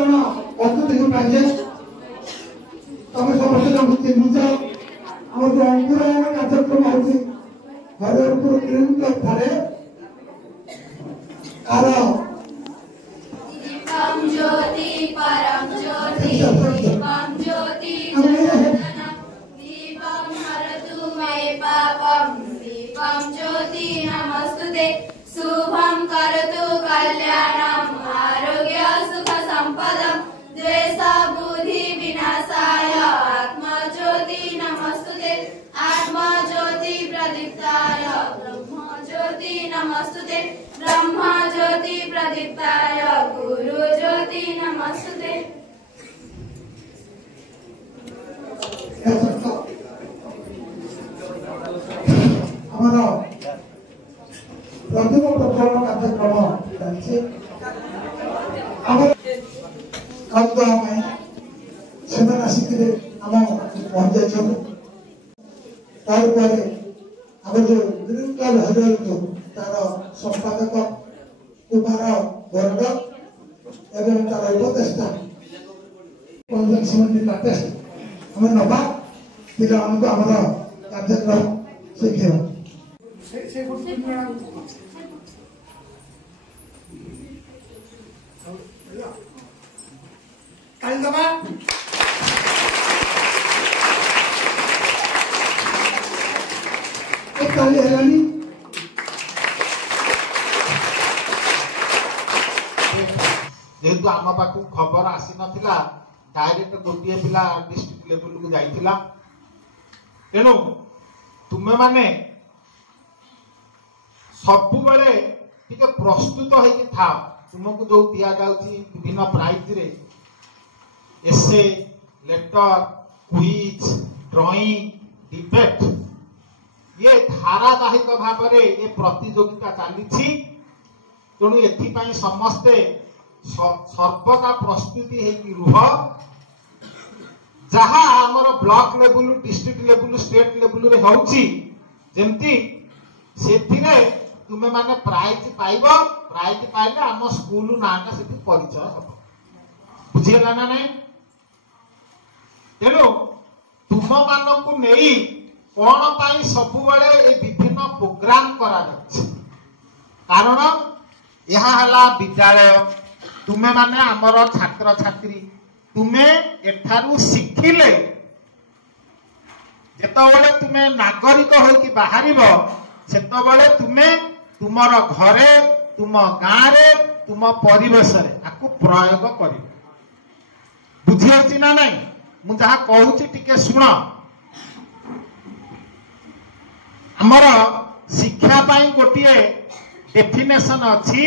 जन अतिथि को पाइले तब समस्त जन चिन्ह आम जो अंकुरायन कार्यक्रम होती हरिहरपुर ग्रीन क्लब ठारे दीपम ज्योति परम ज्योति दीपम ज्योति दीपम हरतु मे पापम दीपम ज्योति नमस्तुते शुभम करतु कल्याणम आरोग्य सुख संपदम द्वेष बुद्धि विनाशाय आत्मा ज्योति नमस्तुते आत्मा ज्योति प्रदीप्ताय ब्रह्म ज्योति नमस्तुते ब्रह्म ज्योति प्रदीप्ताय गुरु ज्योति नमस्तुते। हमारा प्रतिभा प्रज्वलन कार्यक्रम चलছে ଆମର ପାଇଁ ସେମାନେ ଆସିଥିଲେ ଆମ ପଞ୍ଚାୟତରୁ ତାପରେ ଆମର ଯୋଉ ଗ୍ରୀନ କ୍ଲବ ହରିହରପୁର ତାର ସମ୍ପାଦକ କୁମାର ବରଡ଼ ଏବଂ ତାର ଉପଦେଷ୍ଟା କଂଜନସମେଣ୍ଟ କାଟେଷ୍ଟ ଆମେ ନବା ପିଲାମାନଙ୍କୁ ଆମର କାର୍ଯ୍ୟକ୍ରମ ଶିଖେଇବା Kaldama kali helani जेहेतु आम पाक खबर आसी नथिला डायरेक्ट गोटे पिला डिस्ट्रिक्ट लेवल को जाइथिला तेणु तुमे माने सबु बेले टिके प्रस्तुत होइके था तुमको जो दिया जाउची विभिन्न प्राइज रे एसे लेटर क्विज ड्राइंग डिबेट ये धारावाहिक भाव में ये प्रतियोगिता चली तेणु एथि समस्ते सर्वदा प्रस्तुति है रुह जहाँ आमर block level district level state level रे होउची जेमती सेथिरे तुमे माने प्राइज पाइबो प्राइज पाइले आम स्कूल नाटा सेठी परिचय हबो बुझिला ना नहीं तेणु तुम मानकु नेई कौन पाई सब बड़े ये विभिन्न प्रोग्राम करा जाच्छे कारण यहाँ हला विद्यालय तुमे माने आमर छात्र छात्री तुमे एठारु शिखिले जेतबेले तुमे नागरिक होइकी बाहरिबो सेतबेले तुमे तुमर घरे तुम गाँ रे तुम परिवेश रे आकु प्रयोग करिबो बुझियोची ना नहीं मु जहा कहूची टिके सुन आमर शिक्षा पाई गोटे डेफिनेशन अच्छी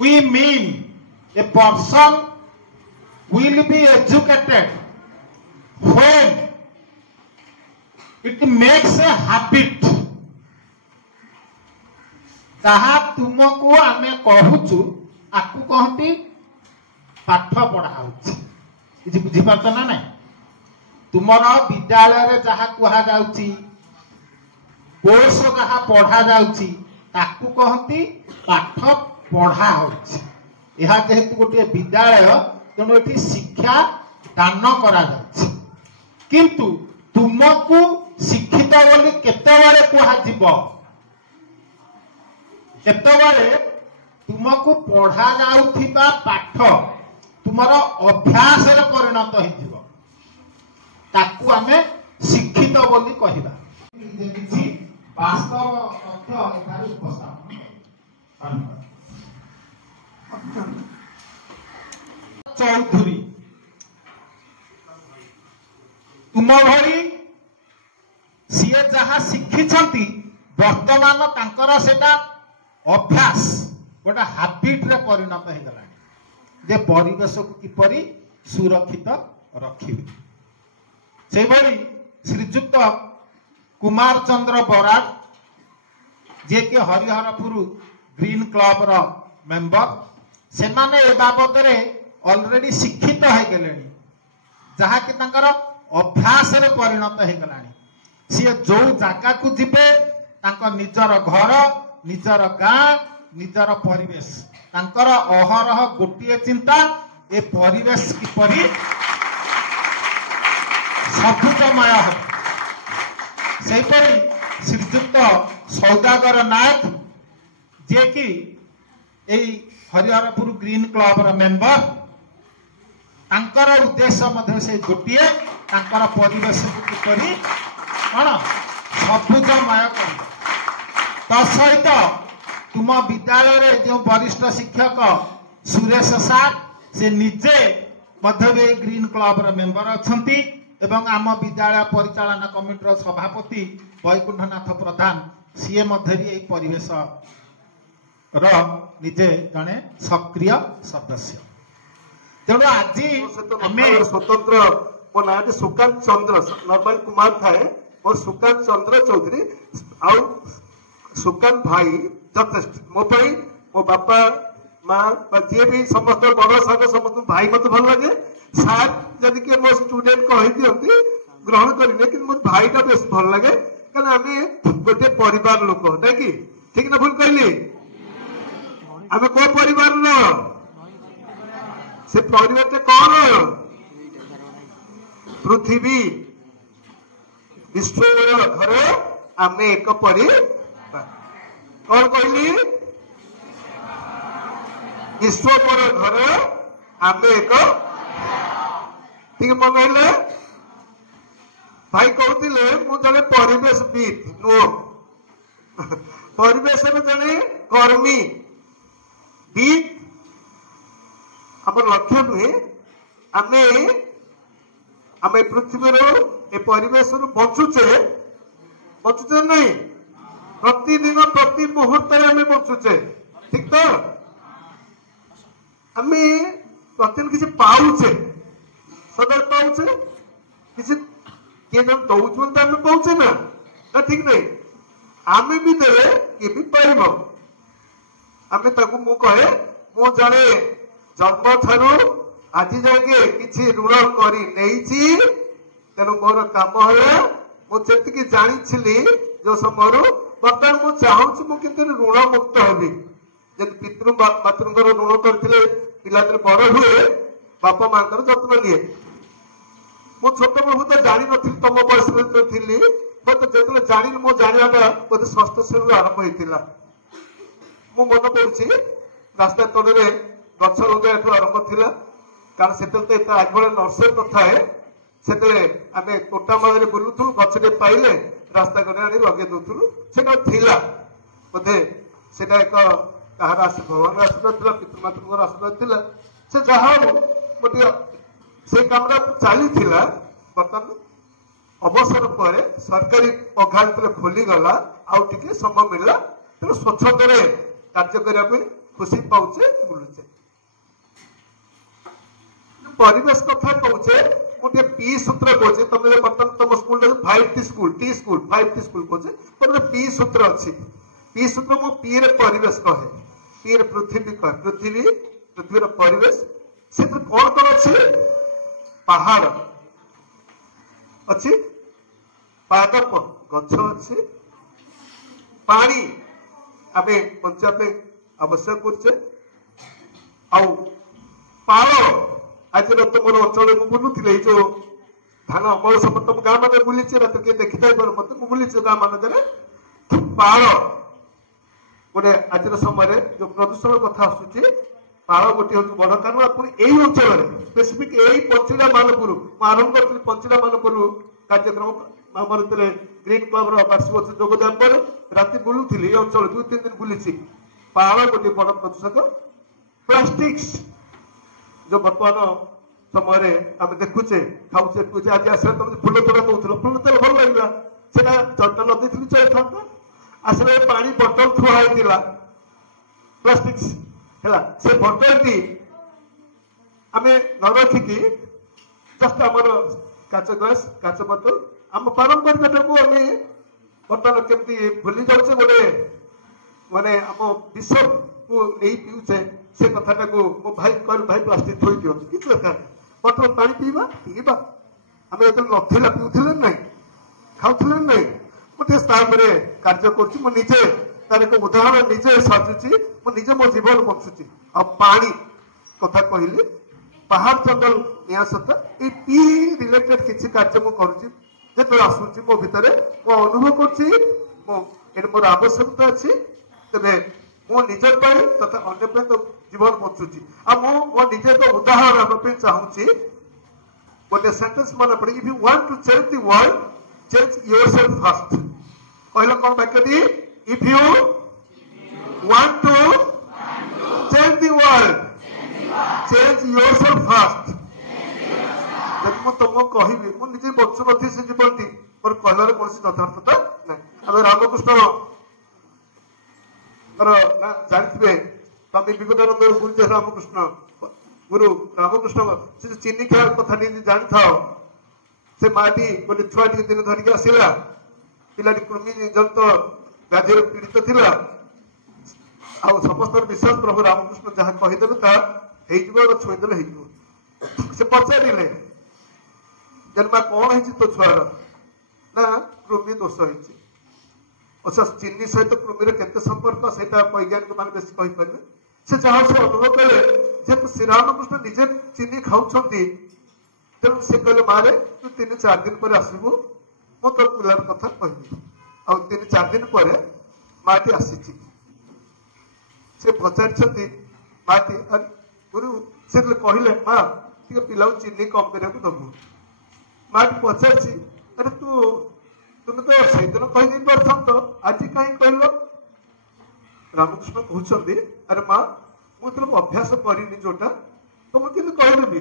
we mean a person will be educated when it makes a habit जहा तुमको आमे कहूचु आकु कहती पाठ पढ़ा होची बुझी पारछ ना नहीं तुमर विद्यालय रे जहा कुहा जाउची कोर्स जहा पढ़ा जाउची ताकु कहती पाठ पढ़ा होची यह जेहेतु गोटे विद्यालय तेणु एठी शिक्षा दान करा जाउची किंतु तुमको शिक्षित बोली केतेबारे कुहा जीवो जेतेबारे तुमको पढ़ा जाउथिबा पाठ तुमर अभ्यास रे परिणत होइजिवो ताकू आमे शिक्षित बोली कहिबा जे वास्तव तथ्य एठारे उपस्थापन चौधरी तुम भरी सीए जहा शिखिछंती वर्तमान तांकर सेटा अभ्यास गोटे हाबिट रे परिणत हो गला जे परिवेश को किपरि सुरक्षित रखिबे से भरी श्रीजुक्त कुमार चंद्र बराड़ जे कि हरिहरपुर ग्रीन क्लब रो मेंबर से माने ए बाबत रे ऑलरेडी शिक्षित हो गले जहा कि तांकर अभ्यास रे परिणत हो गलानी सी जो जगह को जिबे तांकर निजर घर निजर गाँ निजर परिवेश ତାଙ୍କର ଅହରହ ଗୋଟିଏ ଚିନ୍ତା ଏ ପରିବେଶ କିପରି ସବୁଜମୟ ହେବ। ସେହିପରି ଶ୍ରୀଯୁକ୍ତ ସୌଦାଗର ନାୟକ ଯିଏକି ଏଇ ହରିହରପୁର ଗ୍ରୀନ କ୍ଲବର ମେମ୍ବର, ତାଙ୍କର ଉଦ୍ଦେଶ୍ୟ ମଧ୍ୟ ସେ ଗୋଟିଏ, ତାଙ୍କର ପରିବେଶକୁ କିପରି କ'ଣ ସବୁଜମୟ କରିବ। ତତ୍ସହିତ ତୁମ ବିଦ୍ୟାଳୟରେ ଯେଉଁ ବରିଷ୍ଠ ଶିକ୍ଷକ ସୁରେଶ ସାର୍, ସେ ନିଜେ ମଧ୍ୟ ବି ଏଇ ଗ୍ରୀନ କ୍ଲବର ମେମ୍ବର ଅଛନ୍ତି ଏବଂ ଆମ ବିଦ୍ୟାଳୟ ପରିଚାଳନା କମିଟିର ସଭାପତି ବୈକୁଣ୍ଠନାଥ ପ୍ରଧାନ, ସିଏ ମଧ୍ୟ ବି ଏଇ ପରିବେଶର ନିଜେ ଜଣେ ସକ୍ରିୟ ସଦସ୍ୟ। ତେଣୁ ଆଜି ଆମେ ସ୍ୱତନ୍ତ୍ର, ମୋ ନାଁଟି ସୁକାନ୍ତ ଚନ୍ଦ୍ର, ନର୍ମାଲ କୁମାର ଥାଏ, ମୋର ସୁକାନ୍ତ ଚନ୍ଦ୍ର ଚୌଧୁରୀ। ଆଉ ସୁକାନ୍ତ ଭାଇ ଯଥେଷ୍ଟ ମୋ ପାଇଁ, ମୋ ବାପା ମା ବା ଯିଏ ବି ସମସ୍ତ ବଡ ସାଙ୍ଗ ସମସ୍ତଙ୍କୁ ଭାଇ ମତେ ଭଲ ଲାଗେ। ସାର୍ ଯଦି କିଏ ମୋ ଷ୍ଟୁଡେଣ୍ଟ କହିଦିଅନ୍ତି ଗ୍ରହଣ କରିବେ, କିନ୍ତୁ ମୋ ଭାଇଟା ବେଶୀ ଭଲ ଲାଗେ, କାରଣ ଆମେ ଗୋଟେ ପରିବାର ଲୋକ, ନାଇଁ କି? ଠିକ ନା ଭୁଲ କହିଲି? ଆମେ କୋଉ ପରିବାରର? ସେ ପରିବାରଟା କଣ? ପୃଥିବୀ ବିଶ୍ୱର ଘର, ଆମେ ଏକ ପରିବାର। କଣ କହିଲି? ବିଶ୍ୱର ଘର, ଆମେ ଏକ। ଟିକେ ମନେ ରହିଲେ? ଭାଇ କହୁଥିଲେ ମୁଁ ଜଣେ ପରିବେଶବିତ୍ ନୁହଁ, ପରିବେଶର ଜଣେ କର୍ମୀ। ବିତ୍ ଆମର ଲକ୍ଷ୍ୟ ନୁହେଁ। ଆମେ ପୃଥିବୀର ଏ ପରିବେଶରୁ ବଞ୍ଚୁଛେ ନାହିଁ? ପ୍ରତିଦିନ ପ୍ରତି ମୁହୂର୍ତ୍ତରେ ଆମେ ବଞ୍ଚୁଛେ, ଠିକ ତ? ଆମେ ପ୍ରତିଦିନ କିଛି ପାଉଛେ, ସଦାବେଳେ ପାଉଛେ, କିଛି କିଏ ଜଣେ ଦଉଛି ବୋଲି ତ ଆମେ ପାଉଛେ ନା, ଠିକ ନାହିଁ? ଆମେ ବି ଦେଲେ କିଏ ବି ପାଇବ। ଆମେ ତାକୁ, ମୁଁ କହେ ମୁଁ ଜଣେ ଜନ୍ମ ଠାରୁ ଆଜି ଯାକେ କିଛି ଋଣ କରି ନେଇଛି, ତେଣୁ ମୋର କାମ ହେଲା ମୁଁ ଯେତିକି ଜାଣିଥିଲି ଯୋଉ ସମୟରୁ, ବର୍ତ୍ତମାନ ମୁଁ ଚାହୁଁଛି ମୁଁ କିନ୍ତୁ ଋଣ ମୁକ୍ତ ହେବି। ଯେମିତି ପିତୃ ମାତୃଙ୍କର ଋଣ କରିଥିଲେ ପିଲାଦିନ ବଡ ହୁଏ, ବାପା ମାଙ୍କର ଯତ୍ନ ନିଏ। ମୁଁ ଛୋଟବେଳୁ ତ ଜାଣିନଥିଲି, ତମ ବୟସରେ ଥିଲି, ଯେତେବେଳେ ଜାଣିଲି, ମୋ ଜାଣିବାଟା ବୋଧେ ଷଷ୍ଠ ଶ୍ରେଣୀରୁ ଆରମ୍ଭ ହେଇଥିଲା। ମୁଁ ମନେ ପଡୁଛି ରାସ୍ତା ତଳରେ ଗଛ ଲଗାଇବାଠୁ ଆରମ୍ଭ ଥିଲା, କାରଣ ସେତେବେଳେ ତ ଏତେ ଆଗବେଳେ ନର୍ସରୀ ନଥାଏ। ସେତେବେଳେ ଆମେ ତୋଟା ମାଳରେ ବୁଲୁଥିଲୁ, ଗଛଟେ ପାଇଲେ ରାସ୍ତା କଡ଼େ ଆଣି ଲଗେଇ ଦଉଥିଲୁ। ସେଟା ଥିଲା ବୋଧେ, ସେଟା ଏକ କାହାର ଭଗବାନଙ୍କ ଆଶୀର୍ବାଦ ଥିଲା, ପିତୃମାତୃଙ୍କର ଆଶୀର୍ବାଦ ଥିଲା। ସେ ଯାହା ହଉ ଗୋଟିଏ ସେ କାମଟା ଚାଲିଥିଲା। ବର୍ତ୍ତମାନ ଅବସର ପରେ ସରକାରୀ ପଘା ଯେତେବେଳେ ଖୋଲିଗଲା, ଆଉ ଟିକେ ସମୟ ମିଳିଲା, ତେଣୁ ସ୍ୱଚ୍ଛନ୍ଦରେ କାର୍ଯ୍ୟ କରିବା ପାଇଁ ଖୁସି ପାଉଛେ, ବୁଲୁଛେ। ପରିବେଶ କଥା କହୁଛେ, ମୁଁ ଟିକେ ପି ସୂତ୍ର କହୁଛେ। ତମେ ବର୍ତ୍ତମାନ ତମ ସ୍କୁଲରେ 5T ସ୍କୁଲ, ଟି ସ୍କୁଲ, 5T ସ୍କୁଲ କହୁଛେ, ତମର ପି ସୂତ୍ର ଅଛି। ପି ସୂତ୍ର ମୁଁ ପି ରେ ପରିବେଶ କହେ, ପି ରେ ପୃଥିବୀ କହେ। ପୃଥିବୀର ପରିବେଶ, ସେଥିରେ କଣ କଣ ଅଛି? ପାହାଡ ଅଛି, ପାଦପ ଗଛ ଅଛି, ପାଣି ଆମେ ବଞ୍ଚିବା ପାଇଁ ଆବଶ୍ୟକ କରୁଛେ, ଆଉ ପାଳ। ଆଜିର ତୁମର ଅଞ୍ଚଳରେ ମୁଁ ବୁଲୁଥିଲି, ଏଇ ଯୋଉ ଧାନ ଅମଳ ସମୟ ତମ ଗାଁ ମାନେ ବୁଲିଛି, ରାତି କିଏ ଦେଖିଥାଇପାରୁ ମତେ, ମୁଁ ବୁଲିଛି ଗାଁ ମାନଙ୍କରେ। ପାଳ ଗୋଟେ ଆଜିର ସମୟରେ ଯୋଉ ପ୍ରଦୂଷଣ କଥା ଆସୁଛି, ପାଳ ଗୋଟିଏ ହଉଛି ବଡ କାରଣ। ପୁଣି ଏଇ ଅଞ୍ଚଳରେ ସ୍ପେସିଫିକ ଏଇ ପଞ୍ଚିଡ଼ା ମାନପୁର, ମୁଁ ଆରମ୍ଭ କରିଥିଲି ପଞ୍ଚିଡ଼ା ମାନପୁର କାର୍ଯ୍ୟକ୍ରମ ଆମର ଯେତେବେଳେ ଗ୍ରୀନ କ୍ଲବର ବାର୍ଷିକ ଯୋଗଦାନ ପରେ ରାତି ବୁଲୁଥିଲି ଏଇ ଅଞ୍ଚଳ, 2-3 ଦିନ ବୁଲିଛି। ପାଳ ଗୋଟିଏ ବଡ ପ୍ରଦୂଷକ। ପ୍ଲାଷ୍ଟିକ୍ସ ଯୋଉ ବର୍ତ୍ତମାନ ସମୟରେ ଆମେ ଦେଖୁଛେ, ଖାଉଛେ, ପିଉଛେ। ଆଜି ଆସିଲା ତମେ ଫୁଲ ତୋଡ଼ା କହୁଥିଲ, ଫୁଲ ତେଲ ଭଲ ଲାଗିଲା, ସେଟା ଜଟା ଲଗେଇଥିଲି ଚଳିଥାନ୍ତା। ଆସିଲା ପାଣି ବୋଟଲ ଥୁଆ ହେଇଥିଲା, ପ୍ଲାଷ୍ଟିକ୍ସ ହେଲା। ସେ ବୋଟଲଟି ଆମେ ନ ରଖିକି ଜଷ୍ଟ ଆମର କାଚ ଗ୍ଲାସ, କାଚ ବୋତଲ, ଆମ ପାରମ୍ପରିକଟାକୁ ଆମେ ବର୍ତ୍ତମାନ କେମିତି ଭୁଲି ଯାଉଛେ। ଗୋଟେ ମାନେ ଆମ ବିଷକୁ ନେଇ ପିଉଛେ, ସେ କଥାଟାକୁ ମୋ ଭାଇ କହିଲେ, ଭାଇ ପ୍ଲାଷ୍ଟିକ ଥୋଇ ଦିଅନ୍ତୁ, କିଛି ଦରକାର ବର୍ତ୍ତମାନ ପାଣି ପିଇବା। ଆମେ ଯେତେବେଳେ ନଥିଲା ପିଉଥିଲେ ନାହିଁ, ଖାଉଥିଲେ ନାହିଁ। ମୁଁ ଟିକେ ତା ଉପରେ କାର୍ଯ୍ୟ କରୁଛି। ମୁଁ ନିଜେ तार एक उदाहरण निजे साजुची निजे मो जीवन बंचुची आ पानी कथा कहली पहाड़ जंगल निया सत पी रिलेटेड किसी कार्य मु करूची जो आसूची मो भितर मो अनुभव कर मोर आवश्यकता अच्छी तेरे मो निज तथा अन्य तो जीवन बंचुची आ मो निजे तो उदाहरण आने चाहूँगी गोटे सेंटेंस मन पड़े if you want to change the world change yourself first कहला कौन वाक्य दी if you want to change the world change yourself first जब मैं तुमको कहबी मु निजे बंचु नथी से जीवन टी और कहलार कौन यथार्थता ना अब रामकृष्ण ना जानते स्वामी विवेकानंद गुरुदेव रामकृष्ण गुरु रामकृष्ण से चीनी खाया कथा जानी था से माटी गोटे छुआ दिन धरिक आसला पिला कृमि जंत व्याधि पीड़ित थिला आ समस्त विश्वास प्रभु रामकृष्ण जहाँ कहीदेवे ता छुईदेले से पचारे जन्मा कौन है तो छुआर ना कृमि दोष होती अच्छा चीनी सहित कृमि केते संपर्क से वैज्ञानिक मान बेस कहीपर से जहाँ से अनुभव कले जेहेतु श्री रामकृष्ण निजे चीनी खाऊं तेणु से कहले मारे तू 3-4 दिन पर आसबू मु तो पिलार कथा कहबी आ 3-4 दिन पर माटी आसी से पचारि माटी गुरु से कहले माँ टे पिला चीनी कम करने दबू माटी पचारि अरे तुम्हें तो से दिन कहीदे पार आज कहीं कहल रामकृष्ण कहते अरे माँ मुझे अभ्यास करनी जोटा तो मुझे कहदेवी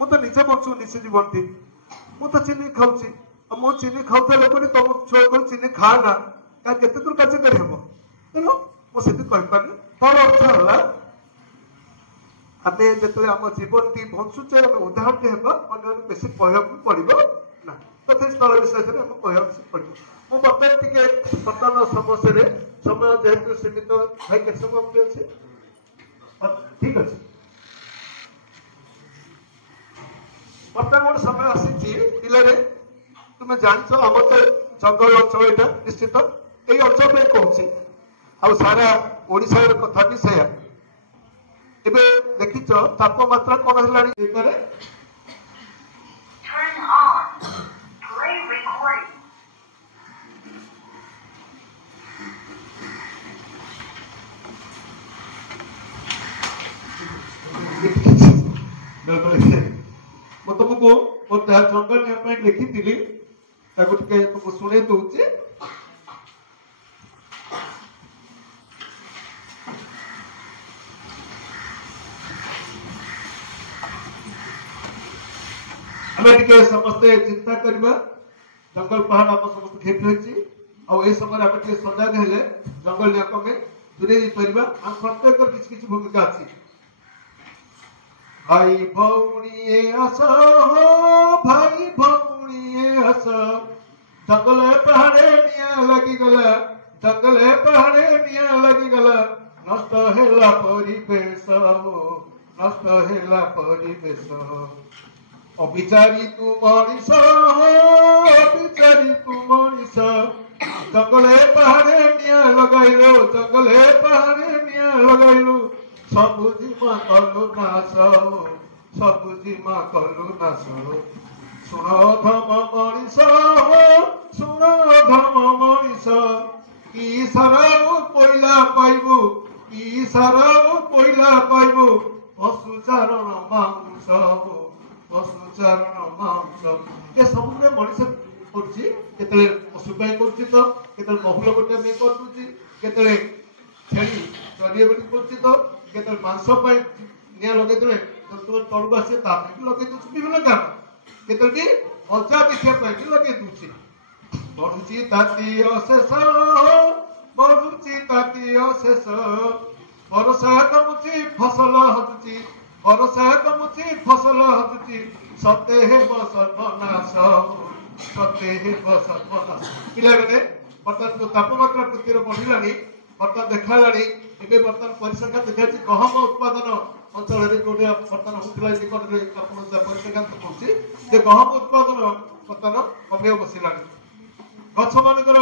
मु तो निजे बचु निजे जीवन टी मु तो चीनी खाऊँ मो चीनी खाऊा लोक तुम छुआ को चीनी खा ना क्या केते दूर कार्यकारी हम तेणु मुझे कहीपारे तार अर्थ है आम जो आम जीवन टी बंचुचे आम उदाहरण टी है बेस कहना पड़ो ना तथा स्थल विशेष में कहना पड़ो मु बर्तमान समस्या समय जेहेतु सीमित भाई के समय अच्छे ठीक अच्छे बर्तमान गोटे समय आसी पिले तुम जान आम तो जंगल अंचल यहाँ निश्चित यही अंचल में कहूँ आ सारा ओडिशा कथा भी से देखिच तापमात्रा कौन है तुमको जंगल नियम लिखी थी तुमको शुणे दूचे समस्ते चिंता करवा जंगल पहाड़ आम समस्त खेप रही समय आम सजाग हेले जंगल नियम में दूरे प्रत्येक किसी भूमिका अच्छी भाई भौणी आस भाई भौणी आस जंगल पहाड़े निया लगिगला जंगल पहाड़े निया लगिगला नष्ट हेला परिवेश नष्ट हेला परिवेश अविचारी तू मनीष अविचारी तू मनीष जंगल पहाड़े निया लगाइलो जंगल पहाड़े निया लगाइलो सबुजीमा कलु नाश सबुजीमा कलु नाश सुन धम मनीष सुन धम मनीष कि सारा कोइला पाइबु कि सारा कोइला पाइबु पशुचारण मांस पशुचारण मांस ये सब मनीष करते पशु तो केतले बहुल गोटे केतले छेली चलिए कर मांस निया लगे तुम तलू आसे लगे विभिन्न कारण के मजा देखा लगे दूसरी बढ़ुची ताती अशेष बढ़ुची ताती अशेष बरसा कमुची फसल हटुची बरसा कमुची फसल हटुची सते हेब सर्वनाश सते हेब सर्वनाश पिला बेटे बर्तमान जो तापमात्रा पृथ्वी बढ़िलानी बर्तमान देखा बर्तमान परिसंख्या देखा गहम उत्पादन अंचल बर्तमान होता निकट में परिसंख्या कहूँ गहम उत्पादन बर्तमान कमिया बसला गछ मानकर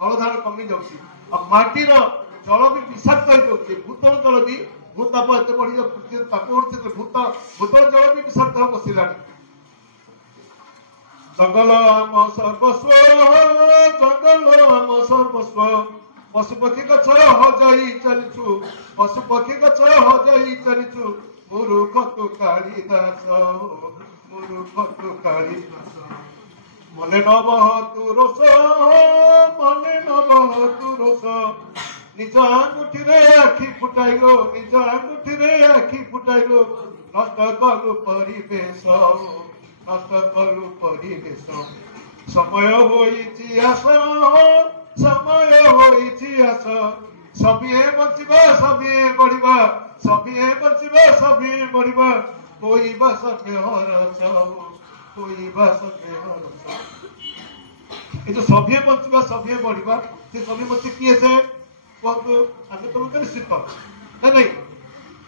जलधारण कमी जाऊँगी और माटीर जल भी विषाक्त हो जाऊँगी भूतल जल भी भूताप एत बढ़ी पृथ्वी ताप बढ़ुचे भूतल जल भी विषाक्त हो बसला जंगल आम सर्वस्व जंगल आम सर्वस्व पशुपक्षी गछ हजाई चलीचु पशुपक्षी गछ हजाई चलीचु मूर्ख तु कालिदास मूर्ख तु कालिदास मने न बहतु रोष मने न बहतु रोष निज आंगुठी रे आखि फुटाइलो निज आंगुठी रे आखि फुटाइलो नष्ट कलु परिवेश नष्ट कलु परिवेश समय होइछि आस समय होइछि आस सभिए बचिबा सभिए बढ़िबा सभिए बचिबा सभिए बढ़िबा कोई बा सके हरस कोई बा सके हरस ये जो सभिए बचिबा सभिए बढ़िबा से सभी बच्चे किए से कहतु आगे तुम कर निश्चित है नहीं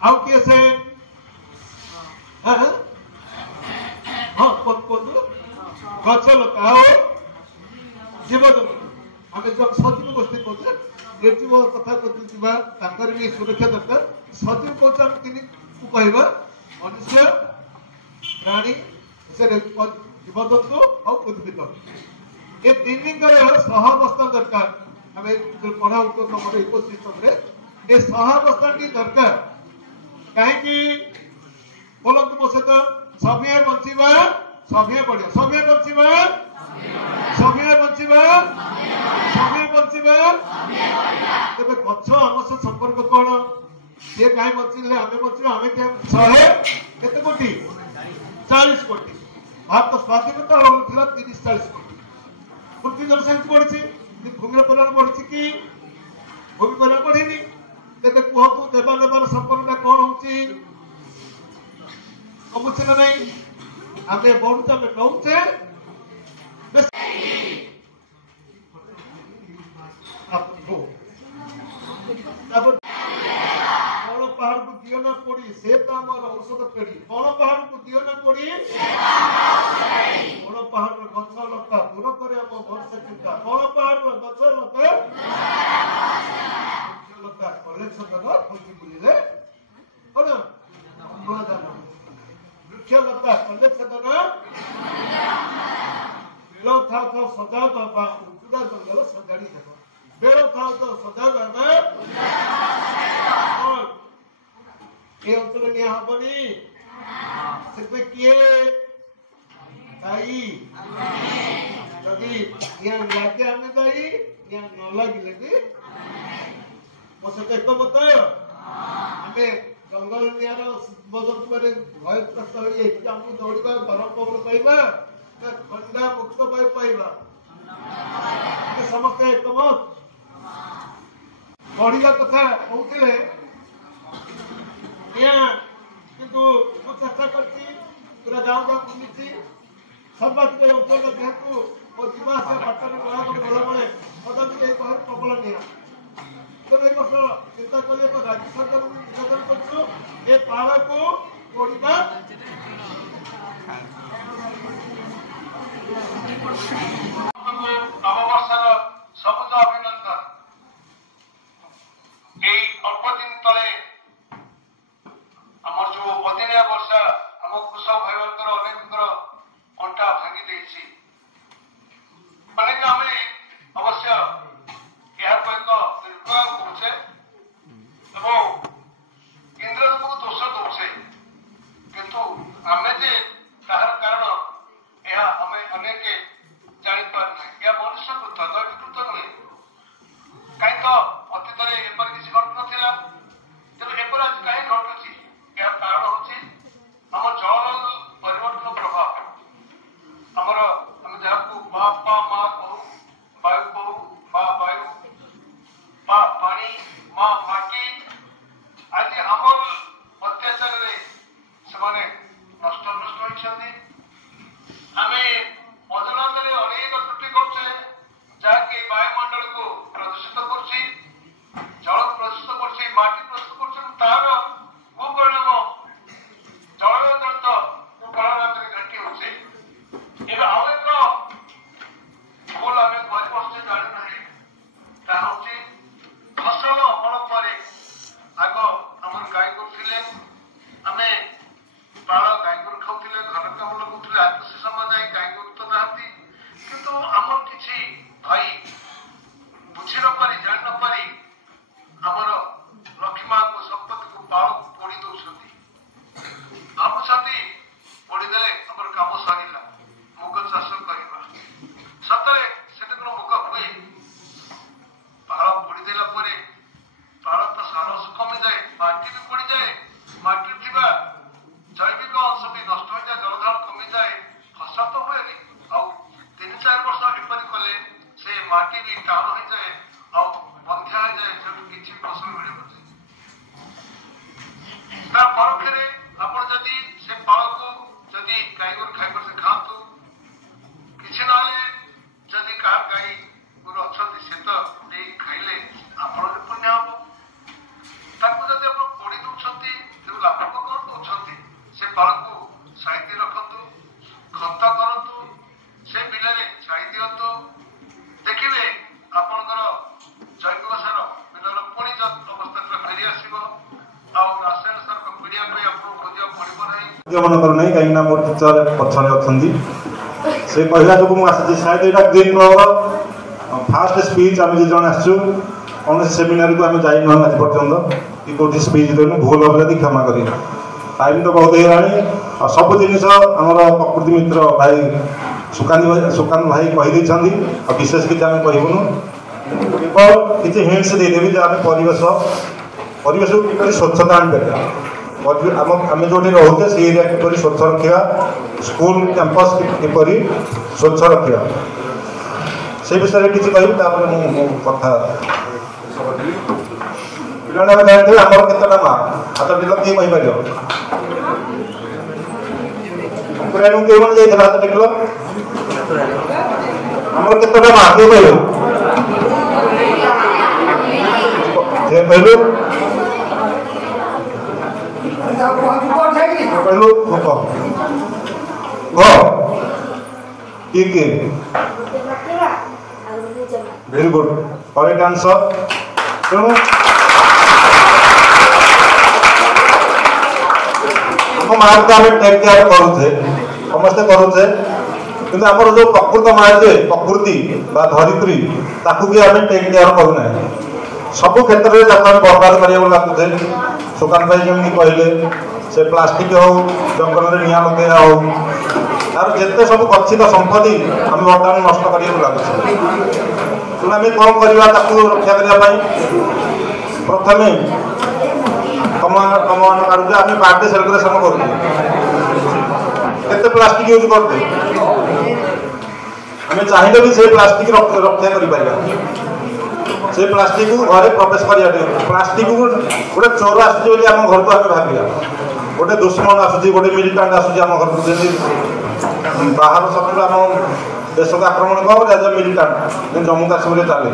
आउ किए से हाँ हाँ कहतु गछ लता आओ जीवजंतु आम जो सजीव गोष्ठी कहते निर्जीव कथा कहते भी सुरक्षा दरकार सजीव कहते आम तीन को कहवा मनुष्य प्राणी जीवजंतु और उद्भिद ये तीन सहावस्था दरकार आम पढ़ा तुम इकोसिस्टम ये सहावस्था दरकार कहीं बोलते मो सहित सभी बचा सभी बढ़िया सभी बचा सभी बचा सभी बचा तेज गछ आम से संपर्क कौन सी कहीं बचिले आम बचा आम 100 कोटी 40 कोटी भारत स्वाधीनता होता 30-40 कोटी पृथ्वी जनसंख्या बढ़ी भूमि परिमाण बढ़ी कि भूमि परिमाण बढ़ी तेज कहतु देवा नेबार संपर्क कौन होची कमुचे ना नहीं आम बढ़ुचे आम नौचे बड़ पहाड़ को दियो ना पड़ी से तो आम औषध पेड़ी बड़ पहाड़ को दियो ना पड़ी बड़ पहाड़ गछ लता दूर करे आम वर्षा चिंता बड़ पहाड़ गछ लता कलेक्शन खोजी बुझे कौन अम्लजान वृक्षलता कलेक्शन बेल था तो सजा दबा उजुड़ा जंगल सजाड़ी देव बेल था तो सजा दबा ये अंचल निया हबनी से किए दाई जदि निया लागे आमे दाई निया न लागिले भी मो सहित एकमत आमे जंगल नियार बदल भय त्रस्त हो दौड़ा गरम पवन पाइबा ठंडा मुक्त पाइबा समस्त एकमत बढ़िया कथा कहते किंतु चेष्टा करती पूरा गाँव गाँव बुली सर्वाधिक अंचल जेहेतु मो जीवास बाटर गला बेले कदापि प्रबल निया तो ये वर्ष चिंता कले राज्य सरकार निवेदन कर पहाड़ को तोड़वा नववर्षर सबुज अभिनंदन यही अल्प दिन तले आम जो बदिनिया वर्षा आम कृषक भाई अनेक कंटा भांगी देछि अनेक आम अवश्य यहाँ एक निर्भय करुचे इंद्रदेव को दोष दौचे किंतु आमे जे तार कारण यह आम अनेक जापार ना यह मनुष्य कृत आमे पाल गाई गोरु खाऊले घर काम लगुले आज से समय जाए गाई गोरु तो नहांती किंतु आमर किछि भाई बुझी न पारी जान न पारी आमर लक्ष्मी माँ को संपत्ति को पाल पोड़ी दौरान भावुं पोड़ीदेले आमर काम सरिला मुग चाष करवा सतरे से मुग हुए पाल पोड़ीदेला पाल तो सार कमी जाए माटी भी पड़ जाए माटी जैविक अंश भी नष्ट हो जाए जलधारण कमी जाए फसल तो हुए आ 3-4 वर्ष एपरी कले से माटी भी टाण हो जाए बंध्या हो जाए जो किसी फसल मिले परोक्षे आप से पाल को जदि गाई गोरु खाइब से खातु किसी ना जदि क्या गाई गोरु अच्छा से तो खाइले आप पुण्य हम ताकू जब आप पोड़ी दौरान लाभ कौन दौरान से पाल को साइड रखु खत करूँ से बिल छाई दिंतु देखिए आपणकर जैविक सार बिलर पुणी अवस्था फेरी आसो रासायनिक सार को पीड़िया आपको खोजा पड़ो ना मनकर नहीं कहीं मोर टीचर पछड़े अच्छा से कहला जो मुझे शायद यहाँ ग्रीन क्लब फास्ट स्पीच आम जो आसचु कौन सेमिनार को आम जाइन आज पर्यटन कि कौटी स्पीच देनु भूल हम यदि क्षमा कर टाइम तो बहुत हो सब जिन प्रकृति मित्र भाई सुकांत भाई कहीदे विशेष किसी आम कहबुनु केवल किसी हिंट्स देदेवी जो आम परिवेश को किपर स्वच्छता आनीपर आम जो रोचे से एरिया किपर स्वच्छ रखा स्कूल कैंपस किपर स्वच्छ रखा से विषय में किसी कहूँ मु कथा पिला जानते आम केतटा माँ हाथ टेक किए कहीपर कहीं हाथ टेक आम केतटा माँ किए कहलु कहलु किए वेरी गुड करेक्ट आंसर तेणु आम माँ को आम टेक केयर करुचे समस्ते करुचे कि आम जो प्रकृत माँ जे प्रकृति धरित्री ताकू भी आम टेक केयर करूना सब क्षेत्र में बर्बाद करने लगुचे सुकांत भाई जमी कहले से प्लास्टिक हो जंगल में निआ लगे हो तार जिते सब गच्छित संपत्ति आम बर्तमान नष्ट करने लगुचे तेणु आम कौन करवा रक्षा करने प्रथमे कम काढ़ुचे आम बर्थडे सेलिब्रेशन करते प्लास्टिक यूज करते आम चाहिए भी से प्लास्टिक रक्षा कर से प्लास्टिक को घरे प्रवेश कर प्लास्टिक गोटे चोर आम घर को आम भाविया गोटे दुश्मन आसूँ गोटे मिलिटांट आसूँ आम घर को बाहर शत्रु आम देश को आक्रमण कर एज ए मिलिटांट जम्मू काश्मीर चले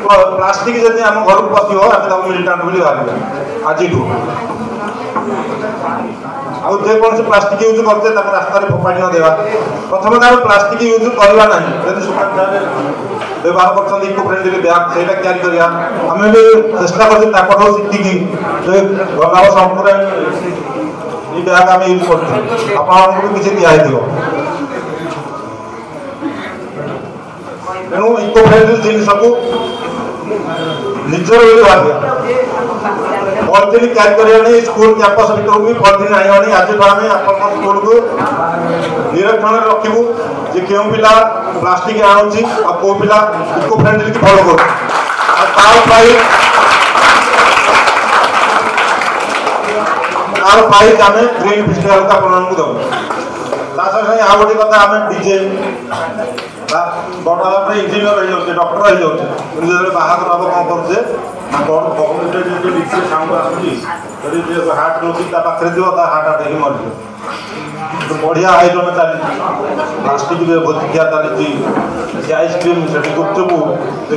प्लास्टिक जब आम घर को पशु आम मिलिटांट बोली भाविया आज आउ जेकोसी प्लास्टिक यूज करते रास्ता फोपाड़ी न देवा प्रथम तो प्लास्टिक यूज करवा ना जब व्यवहार कर इको फ्रेंडली बैग से क्यारी करा आम भी चेष्टा कर शिखिकी गला संपूर्ण ये बैग आम यूज कर किसी दिखाई तेणु इको फ्रेंडली जिन को निजर भाविया पॉलिथिन क्यारी करने स्कूल कैंपस भर भी पॉलिथिन आनी आज आम आप स्कूल को निरीक्षण रखू जे क्यों पिला प्लास्टिक आणुची आ को पिला इको फ्रेंडली की फॉलो कर तार प्राइज आम ग्रीन फेस्टिवल का प्रणाम को दबू ताकि आ गोटे कथा आम डीजे बड़ इंजीनियर हो जाए डॉक्टर हो जाए बाहर हम कौन करुचे साउंड आसूँ हार्ट रोगी पाखे थी हार्ट अटैक मर बढ़िया आयोजन चली प्लास्टिक भोजी खिया चली आइसक्रीम से गुपचुप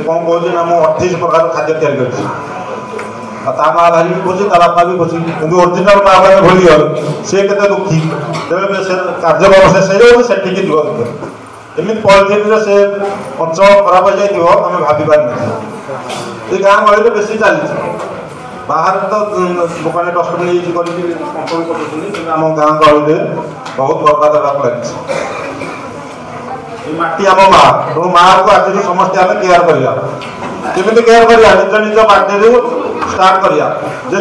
कौन कहे ना मुझे 28 प्रकार खाद्य तैयारी कर माँ भाई भी खुशी बापा भी खुशी कि ओरिजिनाल माँ मैंने भूली गल सी के दुखी तेज से कार्यक्रम शेष से जीव एमती पॉलिथिन से अंचल खराब हो जाए आम भावी पार ये गाँ गहली बेसी चली ବାହାରେ ତ ଦୋକାନରେ ଡଷ୍ଟବିନ୍ ୟୁଜ୍ କରିକି କଣ୍ଟ୍ରୋଲ କରୁଛନ୍ତି, କିନ୍ତୁ ଆମ ଗାଁ ଗହଳିରେ ବହୁତ ବର୍ବାଦ ହେବାକୁ ଲାଗିଛି। ମାଟି ଆମ ମା, ତେଣୁ ମାଆକୁ ଆଜିରୁ ସମସ୍ତେ ଆମେ କେୟାର କରିବା। କେମିତି କେୟାର କରିବା? ନିଜ ନିଜ ବାର୍ଥଡେରୁ ଷ୍ଟାର୍ଟ କରିବା। ଯେ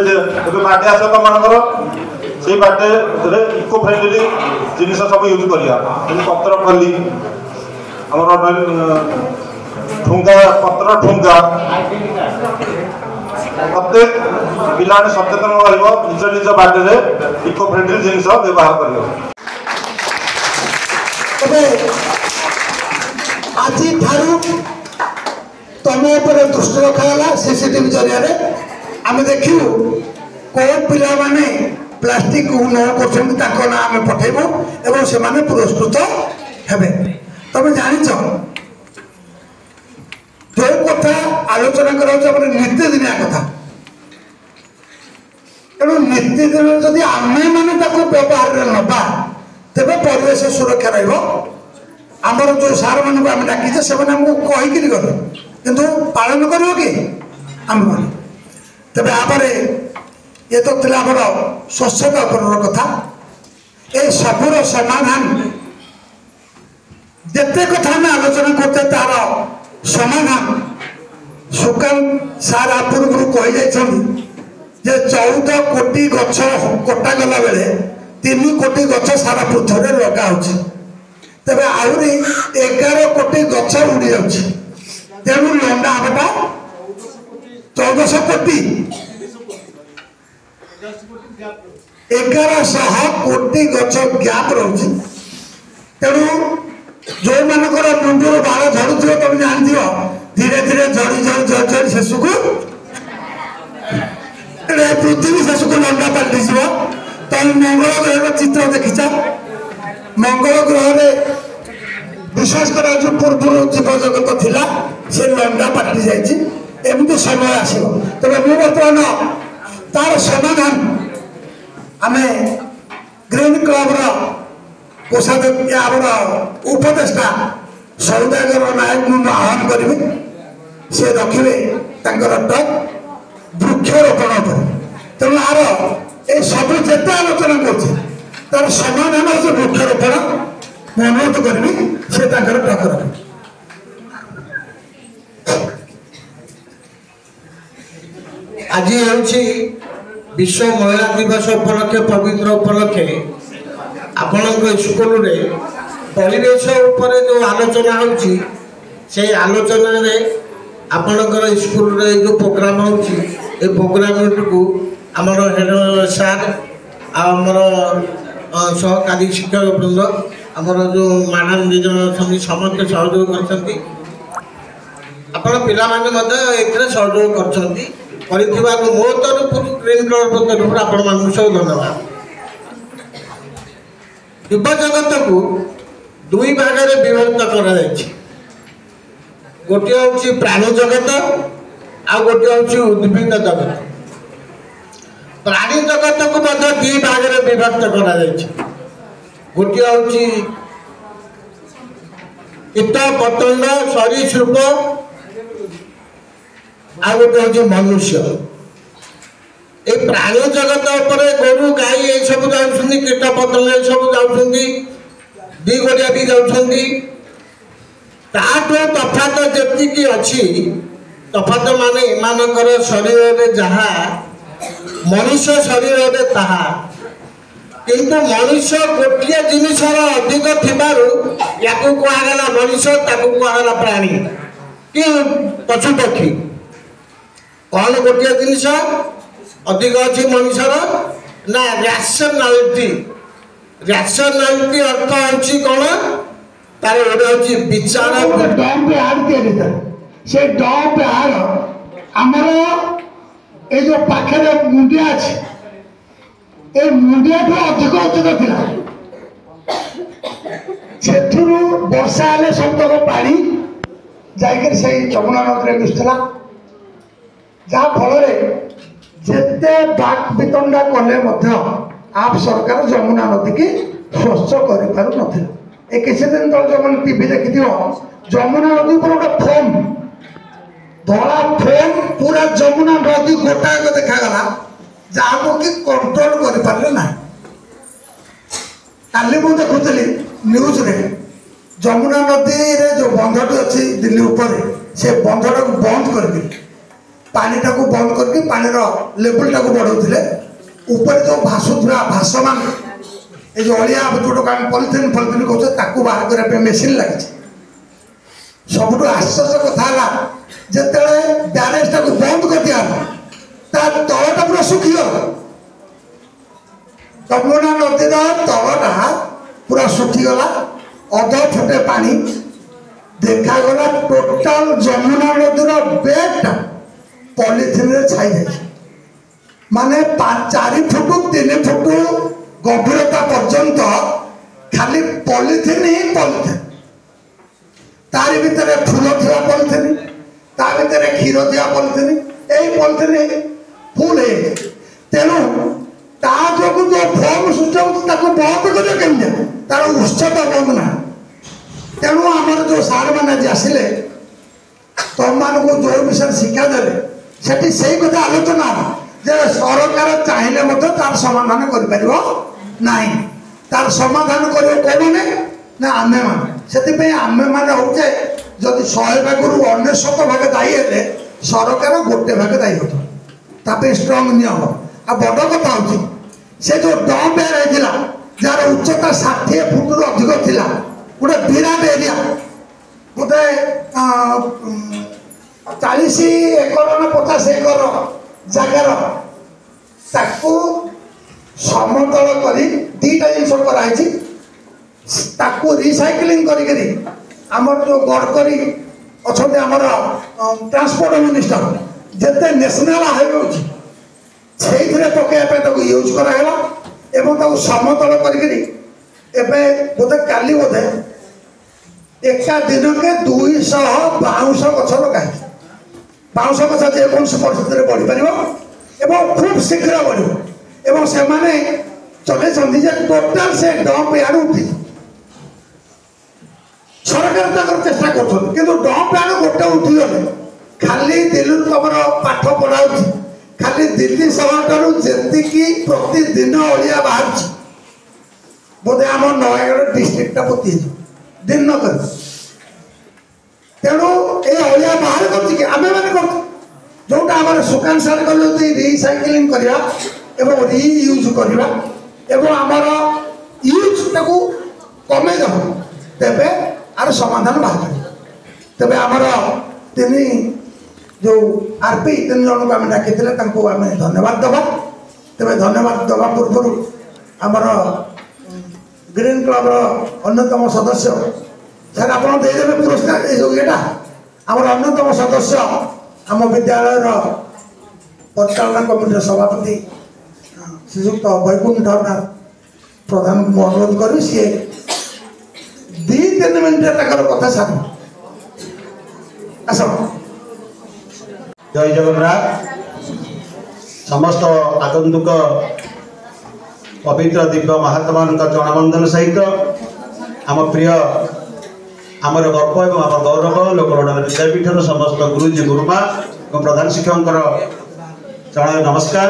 ଏବେ ବାର୍ଥଡେ ଆସିବ ତମମାନଙ୍କର, ସେଇ ବାର୍ଥଡେରେ ଇକୋ ଫ୍ରେଣ୍ଡଲି ଜିନିଷ ସବୁ ୟୁଜ୍ କରିବା। ଯେମିତି ପତ୍ର ଖଲି, ଆମର ଠୁଙ୍ଗା, ପତ୍ର ଠୁଙ୍ଗା, ପ୍ରତ୍ୟେକ ପିଲାମାନେ ସଚେତନ ରହିବ, ନିଜ ନିଜ ବାର୍ଥଡେରେ ଇକୋ ଫ୍ରେଣ୍ଡଲି ଜିନିଷ ବ୍ୟବହାର କରିବ। ଏବେ ଆଜିଠାରୁ ତମେ ଉପରେ ଦୃଷ୍ଟି ରଖାଗଲା। ସିସିଟିଭି ଜରିଆରେ ଆମେ ଦେଖିବୁ କେଉଁ ପିଲାମାନେ ପ୍ଲାଷ୍ଟିକ ନ କରୁଛନ୍ତି ତାଙ୍କ ନାଁ ଆମେ ପଠେଇବୁ ଏବଂ ସେମାନେ ପୁରସ୍କୃତ ହେବେ। ତମେ ଜାଣିଛ ଯେଉଁ କଥା ଆଲୋଚନା କରାଯାଉଛି ଆମର ନୀତିଦିନିଆ କଥା, ତେଣୁ ନୀତିଦିନ ଯଦି ଆମେମାନେ ତାକୁ ବ୍ୟବହାରରେ ନେବା ତେବେ ପରିବେଶ ସୁରକ୍ଷା ରହିବ। ଆମର ଯେଉଁ ସାର୍ମାନଙ୍କୁ ଆମେ ଡାକିଛେ ସେମାନେ ଆମକୁ କହିକିରି ଗଲେ, କିନ୍ତୁ ପାଳନ କରିବ କି ଆମେମାନେ? ତେବେ ଆପରେ ଇଏ ତ ଥିଲା ଆମର ସ୍ୱଚ୍ଛତା ଉପରର କଥା। ଏ ସବୁର ସମାଧାନ ଯେତେ କଥା ଆମେ ଆଲୋଚନା କରୁଛେ ତାର ସମାଧାନ ସୁକାନ୍ତ ସାର୍ ପୂର୍ବରୁ କହିଯାଇଛନ୍ତି ଯେ 14 କୋଟି ଗଛ କଟାଗଲା ବେଳେ 3 କୋଟି ଗଛ ସାରା ପୃଥିବୀରେ ଲଗା ହେଉଛି। ତେବେ ଆହୁରି 11 କୋଟି ଗଛ ଉଡ଼ି ଯାଉଛି। ତେଣୁ ଲଣ୍ଡା ହେବାଟା 1400 କୋଟି, 1100 କୋଟି ଗଛ ଗ୍ୟାପ୍ ରହୁଛି। ତେଣୁ ଯେଉଁମାନଙ୍କର ମୁଣ୍ଡରୁ ବାଳ ଝଡ଼ୁଥିବ ତମେ ଜାଣିଥିବ, ଧୀରେ ଧୀରେ ଝଡ଼ି ଝଡ଼ି ଝଡ଼ି ଝଡ଼ି ଶେଷକୁ ପୃଥିବୀ ଶେଷକୁ ଲଣ୍ଡା ପାଲଟିଯିବ। ତମେ ମଙ୍ଗଳ ଗ୍ରହର ଚିତ୍ର ଦେଖିଛ? ମଙ୍ଗଳ ଗ୍ରହରେ ବିଶ୍ୱାସ କରାଯାଉଛି ପୂର୍ବରୁ ଜୀବଜଗତ ଥିଲା, ସେ ଲଣ୍ଡା ପାଲଟି ଯାଇଛି। ଏମିତି ସମୟ ଆସିବ। ତେବେ ମୁଁ ବର୍ତ୍ତମାନ ତାର ସମାଧାନ ଆମେ ଗ୍ରୀନ୍ କ୍ଲବର କୋଷାଧ୍ୟକ୍ଷ ଆମର ଉପଦେଷ୍ଟା ସୌଦାଗର ନାୟକଙ୍କୁ ମୁଁ ଆହ୍ୱାନ କରିବି। ସେ ରଖିବେ ତାଙ୍କର ଟକ୍ ବୃକ୍ଷରୋପଣ ଉପରେ। ତେଣୁ ଆର এই ସବୁ ଯେତେ ଆଲୋଚନା କରୁছে ତାର ସମାଧାନ ହେଉଛି ବୃକ୍ଷରୋପଣ। ମୁଁ ଅନୁରୋଧ କରିବି ସେ ତାଙ୍କର ଟକ୍ ରଖିବେ। ଆଜି ହେଉଛି ବିଶ୍ୱ ମହିଳା ଦିବସ ଉପଲକ୍ଷେ, ପବିତ୍ର ଉପଲକ୍ଷେ ଆପଣଙ୍କ ସ୍କୁଲରେ ପରିବେଶ ଉପରେ ଯେଉଁ ଆଲୋଚନା ହେଉଛି, ସେଇ ଆଲୋଚନାରେ ଆପଣଙ୍କର ସ୍କୁଲରେ ଯେଉଁ ପ୍ରୋଗ୍ରାମ ହେଉଛି, ଏ ପ୍ରୋଗ୍ରାମଟିକୁ ଆମର ହେଡ଼ ସାର୍ ଆଉ ଆମର ସହକାରୀ ଶିକ୍ଷକ ବୃନ୍ଦ, ଆମର ଯେଉଁ ମ୍ୟାଡ଼ାମ୍ ଦୁଇ ଜଣ ଅଛନ୍ତି, ସମସ୍ତେ ସହଯୋଗ କରିଛନ୍ତି। ଆପଣ ପିଲାମାନେ ମଧ୍ୟ ଏଥିରେ ସହଯୋଗ କରିଛନ୍ତି। କରିଥିବାରୁ ମୋ ତରଫରୁ ଗ୍ରୀନ୍ କ୍ଲବ୍ ତରଫରୁ ଆପଣମାନଙ୍କୁ ସବୁ ଧନ୍ୟବାଦ। ଯୁବ ଜଗତକୁ ଦୁଇ ଭାଗରେ ବିଭକ୍ତ କରାଯାଇଛି। ଗୋଟିଏ ହେଉଛି ପ୍ରାଣୀ ଜଗତ, ଆଉ ଗୋଟିଏ ହେଉଛି ଉଦ୍ଭିଦ ଜଗତ। ପ୍ରାଣୀ ଜଗତକୁ ମଧ୍ୟ ଦୁଇ ଭାଗରେ ବିଭକ୍ତ କରାଯାଇଛି। ଗୋଟିଏ ହେଉଛି କୀଟ ପତଙ୍ଗ ସରୀସୃପ, ଆଉ ଗୋଟେ ହେଉଛି ମନୁଷ୍ୟ। এই ପ୍ରାଣୀ ଜଗତ ଉପରେ ଗୋରୁ ଗାଈ ଏସବୁ ଯାଉଛନ୍ତି, କୀଟ ପତଙ୍ଗ ଏସବୁ ଯାଉଛନ୍ତି, ଦିଗୋଡ଼ିଆ ବି ଯାଉଛନ୍ତି। ତାଠୁ ତଫାତ ଯେତିକି ଅଛି, ତଫାତ ମାନେ ଏମାନଙ୍କର ଶରୀରରେ ଯାହା ମଣିଷ ଶରୀରରେ ତାହା, କିନ୍ତୁ ମଣିଷ ଗୋଟିଏ ଜିନିଷର ଅଧିକ ଥିବାରୁ ୟାକୁ କୁହାଗଲା ମଣିଷ, ତାକୁ କୁହାଗଲା ପ୍ରାଣୀ କି ପଶୁପକ୍ଷୀ। କ'ଣ ଗୋଟିଏ ଜିନିଷ ଅଧିକ ଅଛି ମଣିଷର? ନା ରାସନାଲିଟି। ରାସନାଲିଟି ଅର୍ଥ ହେଉଛି କ'ଣ? ତାର ଗୋଟେ ହେଉଛି ବିଚାର। ଡମ୍ପ ଆଡ୍ ତିଆରି କରେ। ସେ ଡମ୍ପ ଆଡ୍ ଆମର এই যে পাখের মুন্ডিয়া আছে, এই মুন্ডিয়াঠু অধিক উচ্চতা ଥିଲା। ସେଥିରୁ ବର୍ଷା ହେଲେ ସବୁତକ ପାଣି ଯାଇକରି ସେଇ ଯମୁନା ନଦୀରେ ମିଶୁଥିଲା, ଯାହା ଫଳରେ ଯେତେ ବାକ୍ ବିତଣ୍ଡା କଲେ ମଧ୍ୟ आप सरकार ଯମୁନା ନଦୀକି ସ୍ୱଚ୍ଛ କରିପାରୁନଥିଲା। ଏ କିଛି ଦିନ ତଳେ ଯୋଉମାନେ ଟିଭି ଦେଖିଥିବ, ଯମୁନା ନଦୀ ଉପରେ ଗୋଟେ ଫୋମ୍ धला फोन पूरा जमुना नदी गोटाक देखागला जहाँ कि कंट्रोल कर पारे ना। काली मुझे देखुली न्यूज रे जमुना नदी रे जो बंधटी अच्छी दिल्ली ऊपर से बंधटा को बंद करके पानीटा को बंद करके पानी लेवलटा को बढ़ाऊे ऊपर जो भाषुवा भाषमान ये जो अलिया जोटा आम पलिथिन फलिथिन कहते बाहर करने मेसीन लगी। सबुठ आश्चर्य कथा जिते ब्यारेजटा को बंद कर दिया तलटा पूरा सुखीगला। यमुना नदी तलटा पूरा सुखीगला अध फुटे पानी देखागला टोटाल यमुना नदीर बेडटा पॉलिथिन रे छाई जाए माने 4 फुट 3 फुट गभीरता पर्यंत खाली पॉलिथिन ही पॉलिथिन तारी भितर फूल थिया पॉलिथिन ता भितर क्षीर थिया पॉलिथिन यही पॉलिथिन फुल है तेणु ता जो फॉर्म सृष्टि होता बंद कर तार उत्सता बंद ना। तेणु आमर जो सार मैंने आसिले तुम मान को जो विषय शिक्षा देते सेठी से कथा आलोचना जे सरकार चाहिए तार समाधान कर तार समाधान कर ना आमे मैंने आमे मैंने होचे जदि 100 भागरू 99 भाग दायी है सरकार गोटे भाग दायी होता तापे स्ट्रंग नियम आ बड़ कथा हो से जो डंप एरिया जार उच्चता 60 फुट रु अधिक थिला गोटे विराट एरिया गोटे 40 एकर ना 50 एकर जगार ताकू समतल कर 2टा जिन कराई ताकू रिसाइक्लिंग करी आमर जो गडकरी अच्छा आमर ट्रांसपोर्ट मिनिस्टर जिते नेशनल हाईवे अच्छी से पकड़ यूज कराला एवं समतल कर बोधे काली बोधे एका दिन के 200 बाउंश गछ लगाई बाउंश गछ जेकोसी परिस्थिति बढ़ी पार खूब शीघ्र बढ़ से चले टोटाल से डंप यार्ड उठी सरकार चेष्टा कर डंप यार्ड गोटे उठीगले खाली दिल्ली तुम पाठ पढ़ाऊ खाली दिल्ली सहर जी प्रतिदिन अलिया बाहर बोधे आम नयगढ़ डिस्ट्रिक्टा पोती दिन कर तेणु ये अलिया बाहर कर जोटा आम सुकान सार कर रिसाइक्लिंग करवा रियूज करवा आमर यूज टाकू कमे दब तेरे आर समाधान बाहर तेरे आमर 3 जो आरपी 3 जन को आम डाकी आम धन्यवाद दबा तेरे धन्यवाद दबा पूर्व आमर ग्रीन क्लब अन्यतम सदस्य सर आप पुरस्कार ये आम अन्यतम सदस्य आम विद्यालय परिचालना कमिटी सभापति श्रीजुक्त वैकुंठ नाथ प्रधान को अनुरोध करी सी 2-3 मिनट कथा सार आस जय जगन्नाथ समस्त आगंतुक पवित्र दिव्य महात्मा चरणबंदन सहित आम प्रिय आमर गर्व एवं आम गौरव लोकलड़ा विद्यापीठर समस्त गुरुजी गुरुमा और प्रधान शिक्षक चरण नमस्कार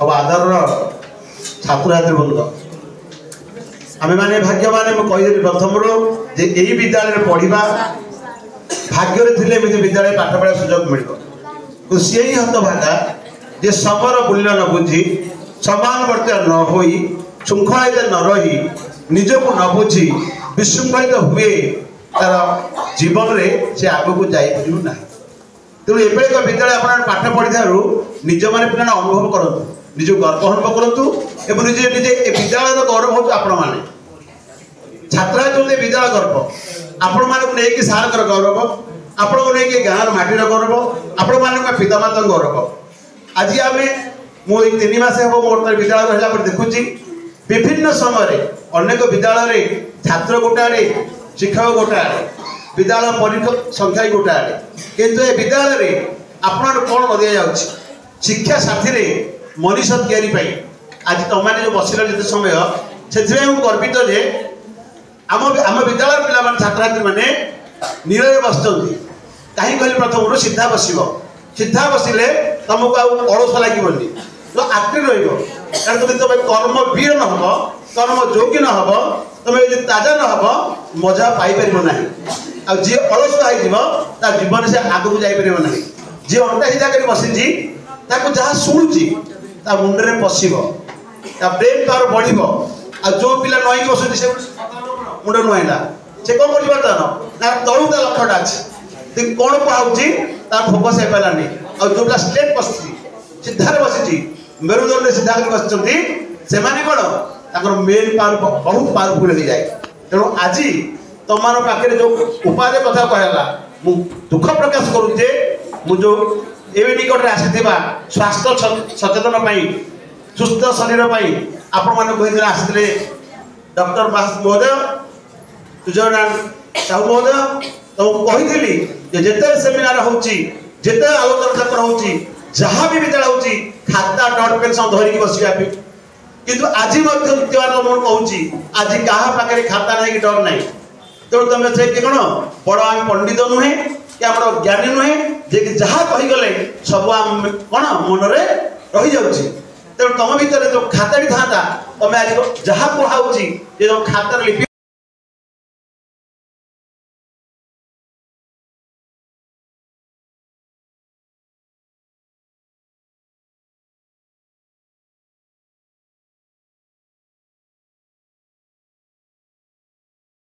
और आदर छात्र छात्री बंधु आम मैंने भाग्यवान मुझे प्रथम जे यही विद्यालय पढ़ा भाग्य थे विद्यालय पाठ पढ़ा सुजोग मिल सी ही हतभागा जे समर मूल्य न बुझी समानुवर्त न हो श्रृंखलित न रही निजक न बुझी विशृंखलित हुए तार जीवन में से आग को जापर ना तेणु एभली एक विद्यालय आप पाठ पढ़ी निज मैंने पिला अनुभव करूँ निज गर्व अनुभव करूँ निजे निजे विद्यालय गौरव हो आपण मैंने छात्रा जो विद्यालय गर्व आपण मानक नहीं सार गौरव आपण को नहीं गाँव माटीर गौरव आपण मान पितामाता गौरव आज आम मु 3 मास हम मोर विद्यालय रहा देखुची विभिन्न समय अनेक विद्यालय छात्र गोटे शिक्षक गोटे विद्यालय परीक्षा संख्या गोटे किंतु ए विद्यालय आपण कौन दि जा शिक्षा साथी मनीष या आज तुम मैंने जो बसिल जिते समय से गर्वित जे आम विद्यालय पिला छात्र छात्री मैंने नीर बस कहीं कहली प्रथम सीधा बसब सीधा बसिले तुमको आलस लगे तो आक्टिव रहा तुम कर्म वीर न हम कर्म जोगी न हम तुम यदि ताजा न हम मजा पाइपर ना आ जी अलसुआ हो जीवन से आगू जापर ना जी अंटा हिजा कर बसी जहाँ शुणुची मुंडे पशब ब्रेन पावर बढ़ आ जो पिला नईक बस मुंड नुआईला से कौन कर तलू ता लक्ष्यटा अच्छे कौन कहुची तार फोकस हो पारानी आ जो पिला स्ट्रेट बस सीधार बसी मेरुदंड सीधा कर बसती से कौन मेन पावर बहुत पावरफुल हो जाए तेणु आज तुम पाखे जो उपाय कथा कहला मु दुख प्रकाश करुचे मु जो एवं निकट आसी स्वास्थ्य सचेतन सुस्थ शरीर आपण मैंने आसते डॉक्टर महोदय सुजयनारायण साहू महोदय तुमको कही जिते सेमिनार होते आलोचना चक्र हो जहाँ भी विद्यालय हो खाता डट पेंशन धरिकी बसवा किंतु आज कहूँ आज क्या पाखे खाता ना कि डर ना तेणु तुम से कौन बड़ आम पंडित नुहे कि आम ज्ञानी नुहे जे जहाँ कहीगले सब आम कौन मन रही जाऊँगी तेणु तुम भर जो खाताटी था तुम आज जहाँ कहुची खाता लिपि